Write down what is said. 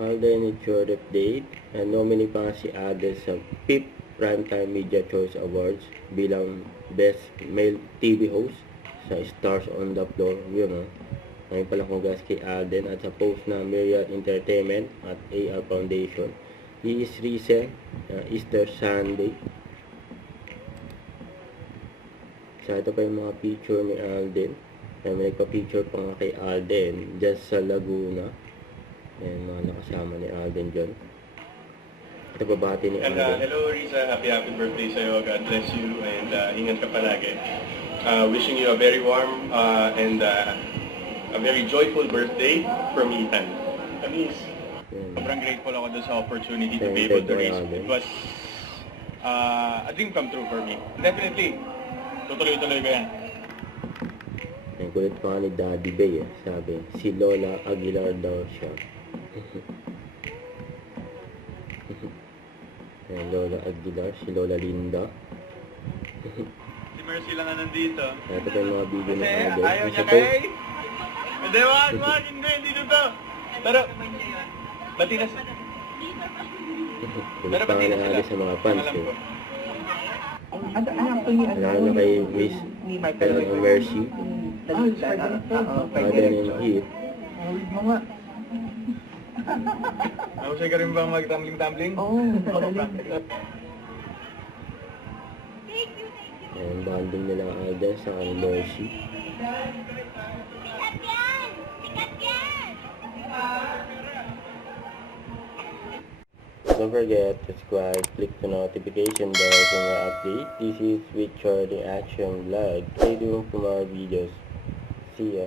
Alden, it's your update. Nominee pa nga si Alden sa 5th Primetime Media Choice Awards bilang Best Male TV Host sa Stars on the Floor. Yun, ngayon pala congrats kay Alden at sa post na Myriad Entertainment at AR Foundation. He is recent Easter Sunday. So ito pa yung mga picture ni Alden. May nagpa-picture pa nga kay Alden dyan sa Laguna. Ayan, mga nakasama ni Alden dyan. Ito babati ni Alden. Hello Risa, happy birthday sa'yo. God bless you and ingat ka palagi. Wishing you a very warm and a very joyful birthday from Ethan. Tamis, sobrang grateful ako doon sa opportunity to be able to raise. It was a dream come true for me. Definitely, tutuloy-tuloy ko yan. Ang kulit pa ni Daddy Bay, sabi, si Lola Aguilar daw siya. Ayan, Lola Aguilar, si Lola Linda. Si Mercy lang nga nandito. Ito pa yung mga video ni Kasi Alden. ayaw niya kay... Hindi, wag, hindi to. Pero, bati na sila. Kulit pa nga ni Alden sa mga fans. Anak ko ni Alam na kay Miss Mercy. Alden and Heath. Mga... Mahusay ka rin bang mag-tumbling-tumbling? Oo, magaling. Ayan, banding nila ang Alden sa kay Mercy. Sikat yan! Sikat yan! Don't forget to subscribe, click the notification bell for more update. This is Richard the Action Vlog. Stay tuned for more videos. See ya.